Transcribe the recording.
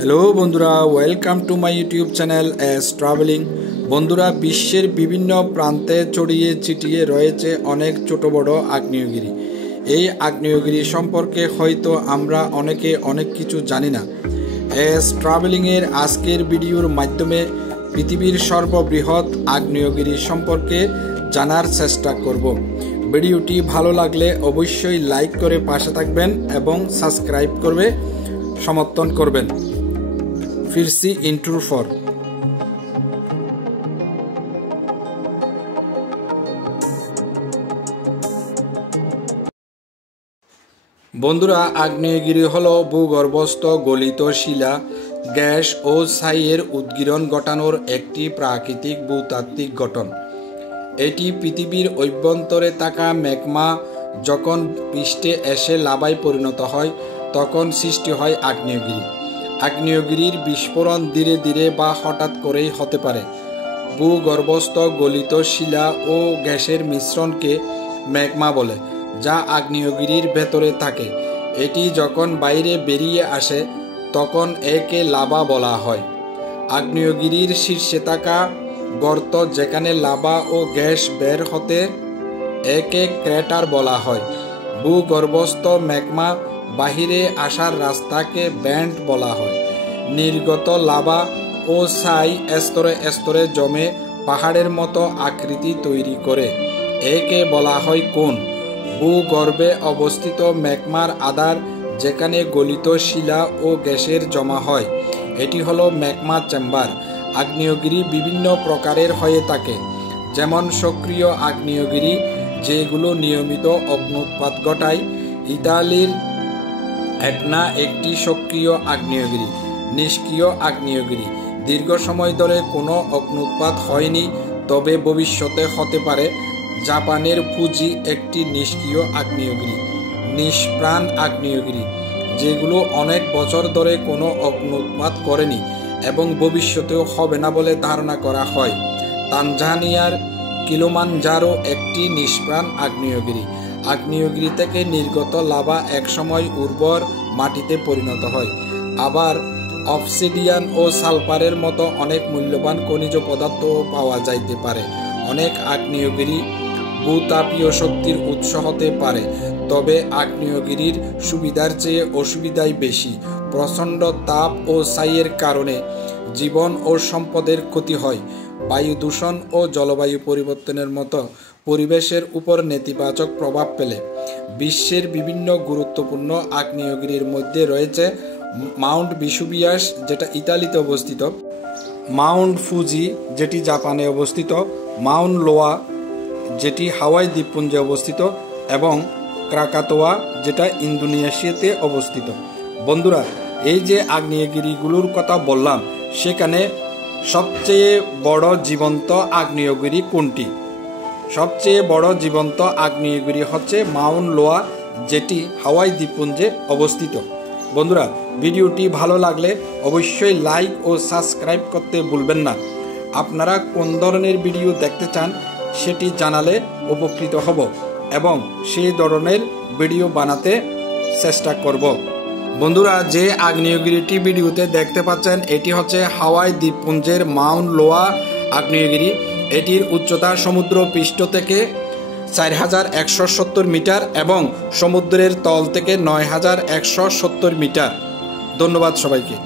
Hello বন্ধুরা, welcome to my YouTube channel S travelling. বন্ধুরা, বিশ্বের বিভিন্ন প্রান্তে ছড়িয়ে ছিটিয়ে রয়েছে অনেক ছোট বড় আগ্নেয়গিরি। এই আগ্নেয়গিরি সম্পর্কে হয়তো আমরা অনেকে অনেক কিছু জানি না। এস ট্রাভেলিংয়ের আজকের ভিডিওর মাধ্যমে পৃথিবীর সর্ববৃহৎ আগ্নেয়গিরি সম্পর্কে জানার চেষ্টা করব। ভিডিওটি ভালো লাগলে অবশ্যই লাইক করে পাশে থাকবেন এবং সাবস্ক্রাইব করবে সমর্থন করবেন। ফিরছি ইন্ট্রোর পর। বন্ধুরা, আগ্নেয়গিরি হলো ভূগর্ভস্থ গলিত শিলা, গ্যাস ও ছাইয়ের উদ্গীরণ ঘটানোর একটি প্রাকৃতিক ভূতাত্ত্বিক গঠন। এটি পৃথিবীর অভ্যন্তরে থাকা ম্যাগমা যখন পৃষ্ঠে এসে লাভায় পরিণত হয় তখন সৃষ্টি হয় আগ্নেয়গিরি। আগ্নেয়গিরির বিস্ফোরণ ধীরে ধীরে বা হঠাৎ করেই হতে পারে। ভূগর্ভস্থ গলিত শিলা ও গ্যাসের মিশ্রণকে ম্যাগমা বলে, যা আগ্নেয়গিরির ভেতরে থাকে। এটি যখন বাইরে বেরিয়ে আসে তখন একে লাভা বলা হয়। আগ্নেয়গিরির শীর্ষে থাকা গর্ত যেখানে লাভা ও গ্যাস বের হতে একে ক্র্যাটার বলা হয়। ভূগর্ভস্থ ম্যাগমা বাহিরে আসার রাস্তাকে ব্যান্ড বলা হয়। নির্গত লাভা ও ছাই স্তরে স্তরে জমে পাহাড়ের মতো আকৃতি তৈরি করে একে বলা হয় কোন। ভূগর্ভে অবস্থিত ম্যাগমার আধার যেখানে গলিত শিলা ও গ্যাসের জমা হয়, এটি হলো ম্যাগমা চেম্বার। আগ্নেয়গিরি বিভিন্ন প্রকারের হয়ে থাকে, যেমন সক্রিয় আগ্নেয়গিরি, যেগুলো নিয়মিত অগ্ন্যুৎপাত ঘটায়। ইতালির এটনা একটি সক্রিয় আগ্নেয়গিরি। নিষ্ক্রিয় আগ্নেয়গিরি, দীর্ঘ সময় ধরে কোনো অগ্ন্যুৎপাত হয়নি, তবে ভবিষ্যতে হতে পারে। জাপানের ফুজি একটি নিষ্ক্রিয় আগ্নেয়গিরি। নিষ্প্রাণ আগ্নেয়গিরি, যেগুলো অনেক বছর ধরে কোনো অগ্ন্যুৎপাত করেনি এবং ভবিষ্যতেও হবে না বলে ধারণা করা হয়। তানজানিয়ার কিলিমানজারো একটি নিষ্প্রাণ আগ্নেয়গিরি। আগ্নেয়গিরি থেকে নির্গত লাভা একসময় উর্বর মাটিতে পরিণত হয়। আবার অবসিডিয়ান ও সালফারের মতো অনেক মূল্যবান খনিজ পদার্থও পাওয়া যাইতে পারে। অনেক আগ্নেয়গিরি ভূতাপীয় শক্তির উৎস হতে পারে, তবে আগ্নেয়গিরির সুবিধার চেয়ে অসুবিধাই বেশি। প্রচণ্ড তাপ ও ছাইয়ের কারণে জীবন ও সম্পদের ক্ষতি হয়। বায়ু দূষণ ও জলবায়ু পরিবর্তনের মতো পরিবেশের উপর নেতিবাচক প্রভাব ফেলে। বিশ্বের বিভিন্ন গুরুত্বপূর্ণ আগ্নেয়গিরির মধ্যে রয়েছে মাউন্ট ভেসুভিয়াস, যেটা ইতালিতে অবস্থিত; মাউন্ট ফুজি, যেটি জাপানে অবস্থিত; মাউন্ট লোয়া, যেটি হাওয়াই দ্বীপপুঞ্জে অবস্থিত; এবং ক্রাকাতোয়া, যেটা ইন্দোনেশিয়াতে অবস্থিত। বন্ধুরা, এই যে আগ্নেয়গিরিগুলোর কথা বললাম, সেখানে সবচেয়ে বড় জীবন্ত আগ্নেয়গিরি কোনটি? সবচেয়ে বড় জীবন্ত আগ্নেয়গিরি হচ্ছে মাউন্ট লোয়া, যেটি হাওয়াই দ্বীপপুঞ্জে অবস্থিত। বন্ধুরা, ভিডিওটি ভালো লাগলে অবশ্যই লাইক ও সাবস্ক্রাইব করতে ভুলবেন না। আপনারা কোন ধরনের ভিডিও দেখতে চান সেটি জানালে উপকৃত হব এবং সেই ধরনের ভিডিও বানাতে চেষ্টা করব। বন্ধুরা, যে আগ্নেয়গিরিটি ভিডিওতে দেখতে পাচ্ছেন, এটি হচ্ছে হাওয়াই দ্বীপপুঞ্জের মাউন্ট লোয়া আগ্নেয়গিরি। এটির উচ্চতা সমুদ্র পৃষ্ঠ থেকে 4170 মিটার এবং সমুদ্রের তল থেকে 9170 মিটার। ধন্যবাদ সবাইকে।